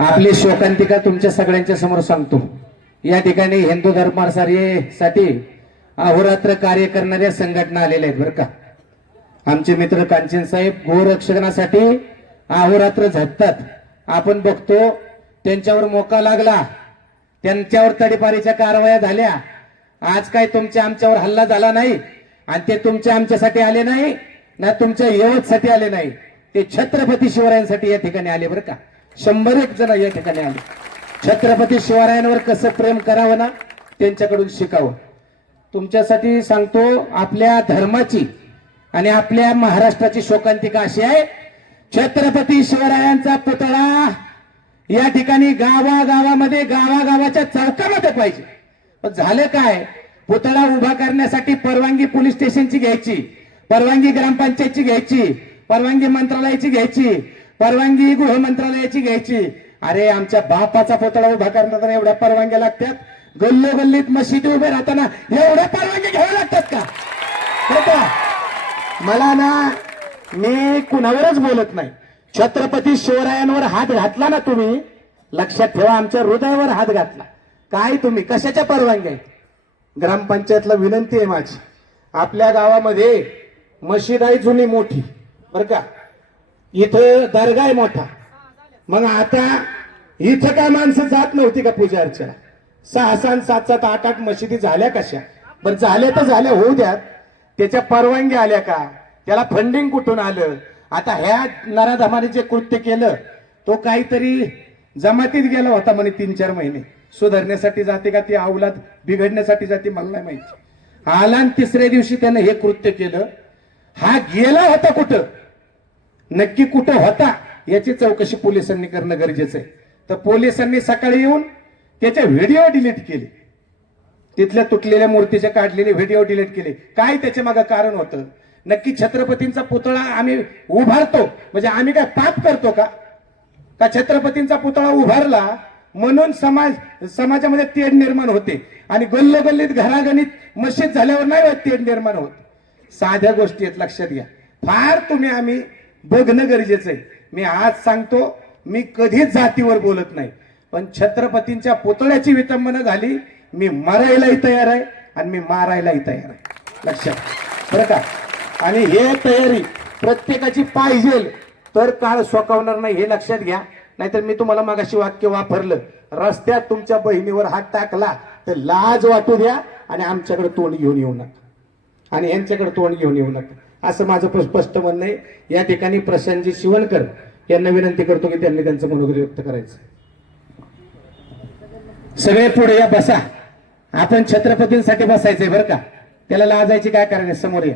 आपली शोकांतिका तुमच्या सगळ्यांच्या समोर सांगतो. या ठिकाणी हिंदू धर्मासाठी अहोरात्र कार्य करणाऱ्या संघटना आलेल्या आहेत बरं का. आमचे मित्र कांचन साहेब गोरक्षणासाठी अहोरात्र झटतात. आपण बघतो त्यांच्यावर मोका लागला. त्यांच्यावर तडीपारीच्या कारवाया झाल्या. आज काय तुमच्या आमच्यावर हल्ला झाला नाही? आणि ते तुमच्या आमच्यासाठी आले नाही? ना तुमच्या यवतसाठी आले नाही? ते छत्रपती शिवरायांसाठी या ठिकाणी आले बरं का. शंभर एक जण या ठिकाणी आले. छत्रपती शिवरायांवर कसं प्रेम करावं ना त्यांच्याकडून शिकावं. तुमच्यासाठी सांगतो आपल्या धर्माची आणि आपल्या महाराष्ट्राची शोकांतिका अशी आहे छत्रपती शिवरायांचा पुतळा या ठिकाणी गावागावामध्ये गावागावाच्या चौकामध्ये पाहिजे. पण झालं काय? पुतळा उभा करण्यासाठी परवानगी पोलीस स्टेशनची घ्यायची परवानगी ग्रामपंचायतची घ्यायची परवानगी मंत्रालयाची घ्यायची. परवानगी गृह मंत्रालयाची घ्यायची. अरे आमच्या बापाचा पुतळा उभा करताना एवढ्या परवानग्या लागतात. गल्लोगल्लीत मशिदी उभे राहताना एवढ्या परवानगी घ्याव्या लागतात का? होता का? मला ना मी कुणावरच बोलत नाही. छत्रपती शिवरायांवर हात घातला ना तुम्ही लक्षात ठेवा आमच्या हृदयावर हात घातला. काय तुम्ही? कशाच्या परवानग्या आहेत? ग्रामपंचायतला विनंती आहे माझी. आपल्या गावामध्ये मशीद आहे जुनी मोठी. बर का? इथं दर्गा आहे मोठा. मग आता इथं काय माणसं जात नव्हती का पूजा अर्चना? सहा सहा सात सात आठ आठ मशिदी झाल्या कशा? पण झाल्या तर झाल्या होऊ द्यात. त्याच्या परवानगी आल्या का? त्याला फंडिंग कुठून आलं? आता ह्या नराधमाने जे कृत्य केलं तो काहीतरी जमातीत गेला होता म्हणे तीन चार महिने. सुधारण्यासाठी जाते का ती अवलाद बिघडण्यासाठी जाते मला नाही माहिती. आला आणि तिसऱ्या दिवशी त्यानं हे कृत्य केलं. हा गेला होता कुठं? नक्की कुठं होता याची चौकशी पोलिसांनी करणं गरजेचं आहे. तर पोलिसांनी सकाळी येऊन त्याचे व्हिडिओ डिलीट केले. तिथल्या तुटलेल्या मूर्तीचे काढलेले व्हिडिओ डिलीट केले. काय त्याच्या मागं कारण होतं? नक्की छत्रपतींचा पुतळा आम्ही उभारतो? म्हणजे आम्ही काय पाप करतो का? का छत्रपतींचा पुतळा उभारला म्हणून समाज समाजामध्ये तेढ निर्माण होते. आणि गल्लोगल्लीत घरागणित मशीद झाल्यावर नाही तेढ निर्माण होत. साध्या गोष्टी आहेत लक्षात घ्या. फार तुम्ही आम्ही बघणं गरजेचं आहे. मी आज सांगतो मी कधीच जातीवर बोलत नाही. पण छत्रपतींच्या पुतळ्याची विटंबना झाली मी मरायलाही तयार आहे आणि मी मारायलाही तयार आहे. लक्षात. बरं का? आणि हे तयारी प्रत्येकाची पाहिजे. तर काळ सोकावणार नाही हे लक्षात घ्या. नाहीतर मी तुम्हाला मागाशी वाक्य वापरलं रस्त्यात तुमच्या बहिणीवर हात टाकला तर लाज वाटू द्या आणि आमच्याकडे तोंड घेऊन येऊ नका. आणि यांच्याकडे तोंड घेऊन येऊ नका. असं माझं स्पष्ट म्हणणं आहे. या ठिकाणी प्रशांतजी शिवणकर यांना विनंती करतो की त्यांनी त्यांचं मनोगत व्यक्त करायचं. सगळे पुढे या बसा. आपण छत्रपतींसाठी बसायचंय बरं का? त्याला लाजायची काय कारण आहे? समोर या.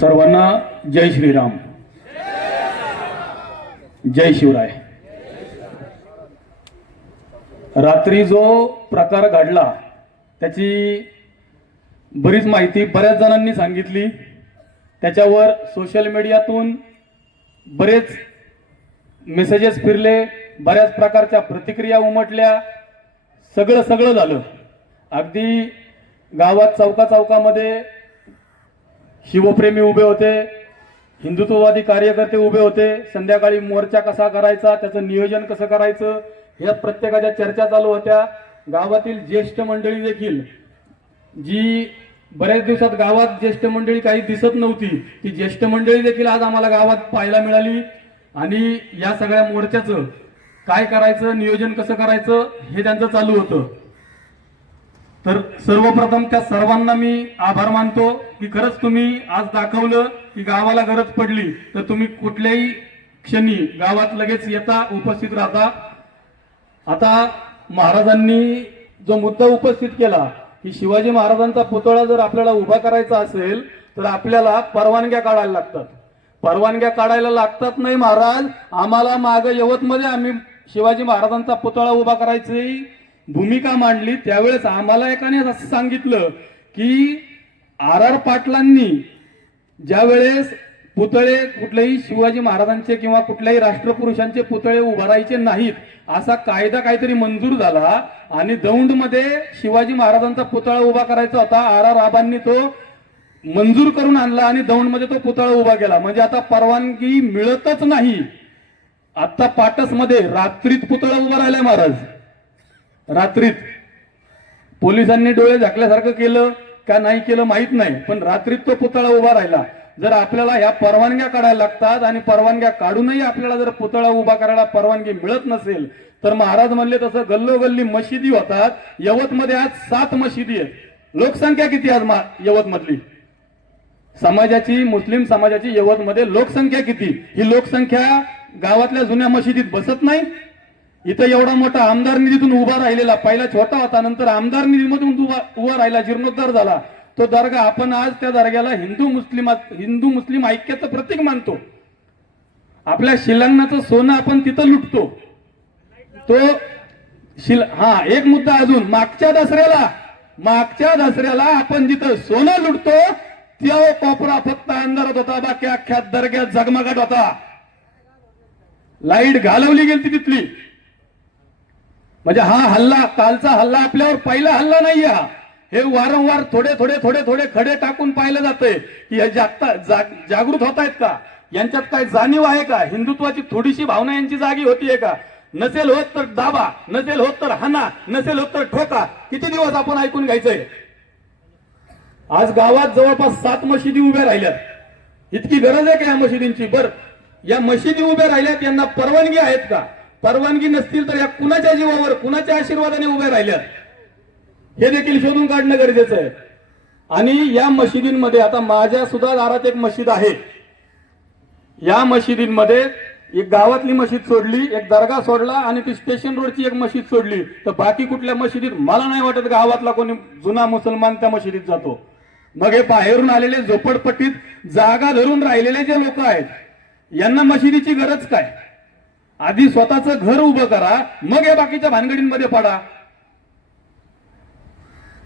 सर्वांना जय श्रीराम. जय शिवराय. रात्री जो प्रकार घडला त्याची बरीच माहिती बऱ्याच जणांनी सांगितली. त्याच्यावर सोशल मीडियातून बरेच मेसेजेस फिरले बऱ्याच प्रकारच्या प्रतिक्रिया उमटल्या. सगळं सगळं झालं. अगदी गावात चौका चौकामध्ये शिवप्रेमी उभे होते हिंदुत्ववादी कार्यकर्ते उभे होते. संध्याकाळी मोर्चा कसा करायचा त्याचं नियोजन कसं करायचं या प्रत्येकाच्या चर्चा चालू होत्या. गावातील ज्येष्ठ मंडळी देखील जी बऱ्याच दिवसात गावात ज्येष्ठ मंडळी काही दिसत नव्हती ती ज्येष्ठ मंडळी देखील आज आम्हाला गावात पाहायला मिळाली. आणि या सगळ्या मोर्चाचं काय करायचं नियोजन कसं करायचं हे त्यांचं चालू होतं. तर सर्वप्रथम त्या सर्वांना मी आभार मानतो की खरंच तुम्ही आज दाखवलं की गावाला गरज पडली. तर तुम्ही कुठल्याही क्षणी गावात लगेच येता उपस्थित राहता. आता महाराजांनी जो मुद्दा उपस्थित केला की शिवाजी महाराजांचा पुतळा जर आपल्याला उभा करायचा असेल तर आपल्याला परवानग्या काढायला लागतात. परवानग्या काढायला लागतात नाही महाराज. आम्हाला माग यवतमध्ये आम्ही शिवाजी महाराजांचा पुतळा उभा करायची भूमिका मांडली. त्यावेळेस आम्हाला एकाने असं सांगितलं की आर आर पाटलांनी ज्या वेळेस पुतळे कुठलेही शिवाजी महाराजांचे किंवा कुठल्याही राष्ट्रपुरुषांचे पुतळे उभारायचे नाहीत असा कायदा काहीतरी मंजूर झाला आणि दौंडमध्ये शिवाजी महाराजांचा पुतळा उभा करायचा होता. आर. आर. आबांनी तो मंजूर करून आणला आणि दौंडमध्ये तो पुतळा उभा केला. म्हणजे आता परवानगी मिळतच नाही. आता पाटसमध्ये रात्रीत पुतळा उभा राहिलाय महाराज. रात्रीत. पोलिसांनी डोळे झाकल्यासारखं केलं का नाही केलं माहीत नाही पण रात्रीत तो पुतळा उभा राहिला. जर आपल्याला ह्या परवानग्या काढायला लागतात आणि परवानग्या काढूनही आपल्याला जर पुतळा उभा करायला परवानगी मिळत नसेल तर महाराज म्हणले तसं गल्लोगल्ली मशिदी होतात. यवतमध्ये आज सात मशिदी आहेत. लोकसंख्या किती आज यवतमधली? समाजाची मुस्लिम समाजाची यवतमध्ये लोकसंख्या किती? ही लोकसंख्या गावातल्या जुन्या मशिदीत बसत नाही. इथं एवढा मोठा आमदार निधीतून उभा राहिलेला पहिला छोटा होता नंतर आमदार निधीमधून उभा उभा राहिला जीर्णोद्धार झाला. तो दर्गा आपण आज त्या दर्ग्याला हिंदू मुस्लिम हिंदू मुस्लिम ऐक्याचं प्रतीक मानतो. आपल्या शिलांनाचं सोनं आपण तिथं लुटतो. तो शिल हा एक मुद्दा अजून. मागच्या दसऱ्याला मागच्या दसऱ्याला आपण जिथं सोनं लुटतो त्या कोपरा फक्त अंधारात होता. बाकी अख्ख्या दर्ग्यात झगमगाट होता. लाइट घालवली गेली तिथली. म्हणजे हा हल्ला कालचा हल्ला आपल्यावर पहिला हल्ला नाही हा. हे वारंवार थोडे थोडे थोडे थोडे खडे टाकून पाहिलं जाते की हे जागता जाग- जागृत होत आहेत का? यांच्यात काय जाणीव आहे का? हिंदुत्वाची थोडीशी भावना यांची जागी होतीये का? नसेल होत तर दाबा नसेल होत तर हाना नसेल होत तर ठोका. किती दिवस आपण ऐकून घ्यायचंय? आज गावात जवळपास सात मशिदी उभ्या राहिल्यात. इतकी गरज आहे का या मशिदींची? बर या मशिदी उभ्या राहिल्यात यांना परवानगी आहेत का? परवानगी नसतील तर या कुणाच्या जीवावर कुणाच्या आशीर्वादाने उभ्या राहिल्यात? हे देखील शोधून काढणं गरजेचं आहे. आणि या मशिदींमध्ये आता माझ्या सुद्धा दारात एक मशीद आहे. या मशिदींमध्ये एक गावातली मशीद सोडली एक दर्गा सोडला आणि ती स्टेशन रोडची एक मशीद सोडली. तर बाकी कुठल्या मशिदीत मला नाही वाटत गावातला कोणी जुना मुसलमान त्या मशिदीत जातो. मग हे बाहेरून आलेले झोपडपट्टीत जागा धरून राहिलेले जे लोक आहेत यांना मशिदीची गरज काय? आधी स्वतःचं घर उभं करा मग हे बाकीच्या भानगडींमध्ये पडा.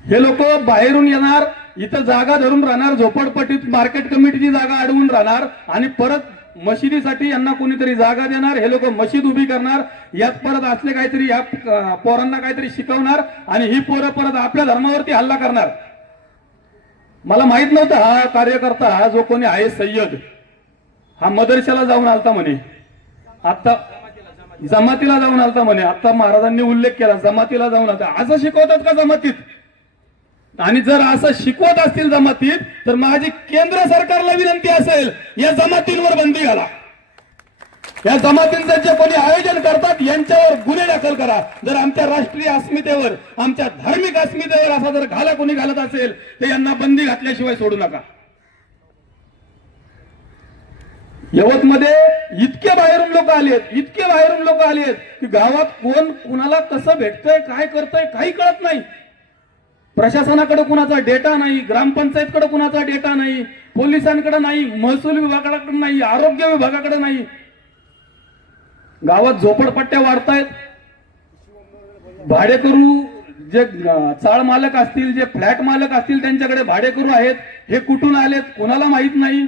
हे लोक बाहेरून येणार इथं जागा धरून राहणार झोपडपट्टीत मार्केट कमिटीची जागा अडवून राहणार आणि परत मशिदीसाठी यांना कोणीतरी जागा देणार हे लोक मशीद उभी करणार यात परत असले काहीतरी या पोरांना काहीतरी शिकवणार आणि ही पोरं परत आपल्या धर्मावरती हल्ला करणार. मला माहीत नव्हतं हा कार्यकर्ता हा जो कोणी आहे सय्यद हा मदरशाला जाऊन आलता म्हणे. आता जमातीला जाऊन आलता म्हणे. आता महाराजांनी उल्लेख केला जमातीला जाऊन आलता. असं शिकवतात का जमातीत? आणि जर असं शिकवत असतील जमातीत तर माझी केंद्र सरकारला विनंती असेल या जमातींवर बंदी घाला. या जमातींचं जे कोणी आयोजन करतात यांच्यावर गुन्हे दाखल करा. जर आमच्या राष्ट्रीय अस्मितेवर आमच्या धार्मिक अस्मितेवर असा जर घाला कोणी घालत असेल तर यांना बंदी घातल्याशिवाय सोडू नका. यवतमध्ये इतके बाहेरून लोक आलेत इतके बाहेरून लोक आलेत की गावात कोण कुणाला कसं भेटतंय काय करतंय काही कळत नाही. प्रशासनाकडे कुणाचा डेटा नाही ग्रामपंचायतकडे कुणाचा डेटा नाही पोलिसांकडे नाही महसूल विभागाकडे नाही आरोग्य विभागाकडे नाही. गावात झोपडपट्ट्या वाढतायत. भाडेकरू जे चाळ मालक असतील जे फ्लॅट मालक असतील त्यांच्याकडे भाडेकरू आहेत. हे कुठून आलेत कोणाला माहीत नाही.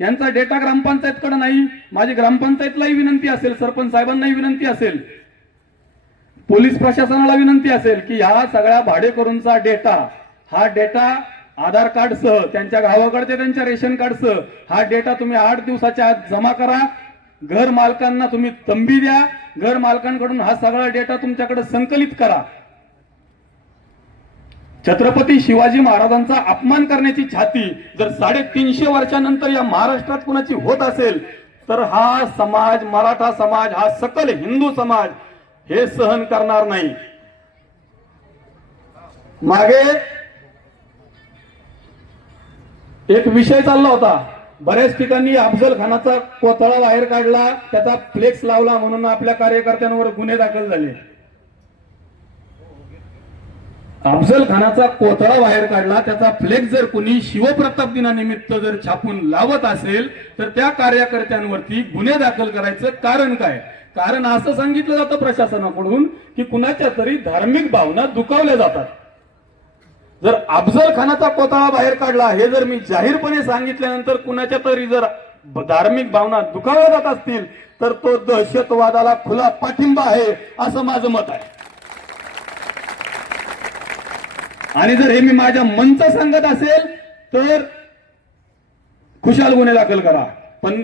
यांचा डेटा ग्रामपंचायतकडे नाही. माझी ग्रामपंचायतलाही विनंती असेल सरपंच साहेबांनाही विनंती असेल. पोलीस प्रशासनाला विनंती असेल की ह्या सगळ्या भाडेकरूंचा डेटा हा डेटा आधार कार्ड सह त्यांच्या गावाकडचे त्यांच्या रेशन कार्ड सह हा डेटा तुम्ही आठ दिवसाच्या आत जमा करा. घर मालकांना तुम्ही तंबी द्या. घर मालकांकडून हा सगळा डेटा तुमच्याकडे संकलित करा. छत्रपती शिवाजी महाराजांचा अपमान करण्याची छाती जर साडेतीनशे वर्षानंतर या महाराष्ट्रात कुणाची होत असेल तर हा समाज मराठा समाज हा सकल हिंदू समाज हे सहन करणार नाही. मागे एक विषय चालला होता. बऱ्याच ठिकाणी अफजल खानाचा कोथळा बाहेर काढला त्याचा फ्लेक्स लावला म्हणून आपल्या कार्यकर्त्यांवर गुन्हे दाखल झाले. अफजल खानाचा कोथळा बाहेर काढला त्याचा फ्लेक्स जर कुणी शिवप्रताप दिनानिमित्त जर छापून लावत असेल तर त्या कार्यकर्त्यांवरती गुन्हे दाखल करायचं कारण काय? कारण असं सांगितलं जातं प्रशासनाकडून की कुणाच्या तरी धार्मिक भावना दुखावल्या जातात. जर अफजल खानाचा कोथळा बाहेर काढला हे जर मी जाहीरपणे सांगितल्यानंतर कुणाच्या तरी जर धार्मिक भावना दुखावल्या जात असतील तर तो दहशतवादाला खुला पाठिंबा आहे असं माझं मत आहे. आणि जर हे मी माझ्या मनचं सांगत असेल तर खुशाल गुन्हे दाखल करा. पण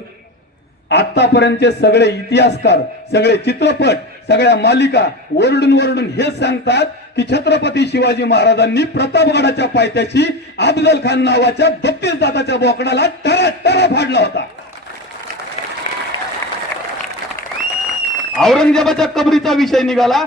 आतापर्यंतचे सगळे इतिहासकार सगळे चित्रपट सगळ्या मालिका ओरडून ओरडून हेच सांगतात की छत्रपती शिवाजी महाराजांनी प्रतापगडाच्या पायथ्याशी अफजल खान नावाच्या बत्तीस दाताच्या बोकडाला टरा टरा फाडला होता. औरंगजेबाच्या कबरीचा विषय निघाला.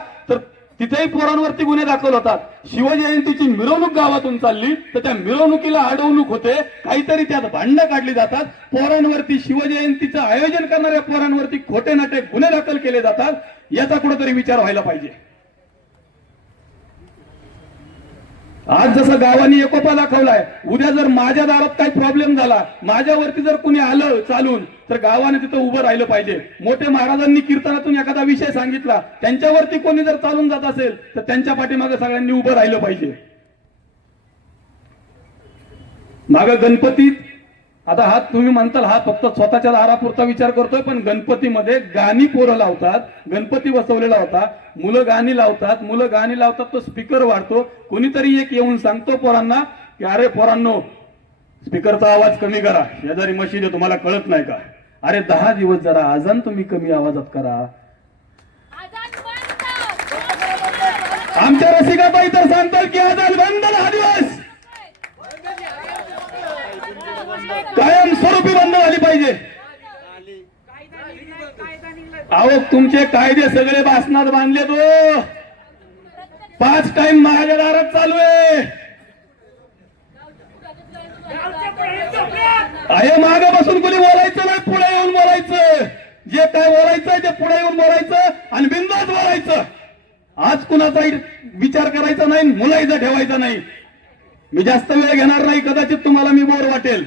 तिथेही पोरांवरती गुन्हे दाखल होतात. शिवजयंतीची मिरवणूक गावातून चालली. तर त्या मिरवणुकीला अडवणूक होते. काहीतरी त्यात भांडणं काढली जातात. पोरांवरती शिवजयंतीचं आयोजन करणाऱ्या पोरांवरती खोटे नाटे गुन्हे दाखल केले जातात. याचा कुठेतरी विचार व्हायला पाहिजे. आज जसं गावाने एकोपा दाखवलाय उद्या जर माझ्या दारात काही प्रॉब्लेम झाला माझ्यावरती जर कुणी आलं चालून तर गावाने तिथं उभं राहिलं पाहिजे. मोठे महाराजांनी कीर्तनातून एखादा विषय सांगितला त्यांच्यावरती कोणी जर चालून जात असेल तर त्यांच्या पाठीमागे सगळ्यांनी उभं राहिलं पाहिजे. माग गणपतीत आता हा तुम्ही म्हणताल हा फक्त स्वतःच्या दारापुरता विचार करतोय पण गणपतीमध्ये गाणी पोरं लावतात गणपती बसवलेला होता मुलं गाणी लावतात मुलं गाणी लावतात तो स्पीकर वाढतो कोणीतरी एक येऊन सांगतो पोरांना की अरे पोरांनो स्पीकरचा आवाज कमी करा शेजारी मशीद आहे तुम्हाला कळत नाही का? अरे दहा दिवस जरा आजान तुम्ही कमी आवाजात करा. आमच्या रसिकाबाई तर सांगतात की आजान बंद दहा दिवस! कायमस्वरूपी बंद झाली पाहिजे. अहो तुमचे कायदे सगळे बासनात बांधले तो हो. पाच टाइम माझ्या दारात चालू आहे. अरे मागे बसून कुणी बोलायचं नाही पुढे येऊन बोलायचं. जे काय बोलायचं ते पुढे येऊन बोलायचं आणि बिंदास बोलायचं. आज कुणाचाही विचार करायचा नाही मुलायचा ठेवायचा नाही. मी जास्त वेळ घेणार नाही कदाचित तुम्हाला मी बोर वाटेल.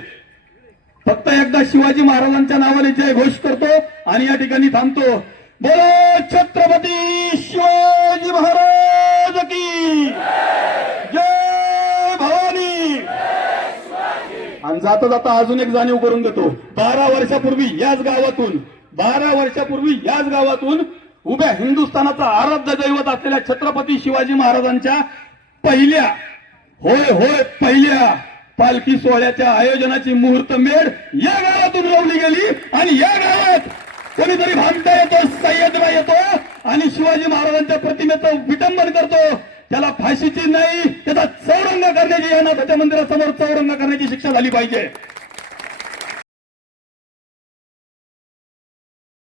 फक्त एकदा शिवाजी महाराजांच्या नावाने जय घोष करतो आणि या ठिकाणी थांबतो. बोलो छत्रपती शिवाजी महाराज की जय भवानी. आणि जाता जाता अजून एक जाणीव करून देतो. बारा वर्षापूर्वी याच गावातून बारा वर्षापूर्वी याच गावातून उभ्या हिंदुस्थानाचा आराध्य दैवत असलेल्या छत्रपती शिवाजी महाराजांच्या पहिल्या होय होय पहिल्या पालखी सोहळ्याच्या आयोजनाची मुहूर्त मेढ या गावातून रोवली गेली आणि या गावात कोणीतरी भामटा येतो सय्यदबा येतो आणि शिवाजी महाराजांच्या प्रतिमेचं विटंबन करतो. त्याला फाशीची नाही त्याचा चौरंग करण्याची या नाथाच्या मंदिरासमोर चौरंग करण्याची शिक्षा झाली पाहिजे.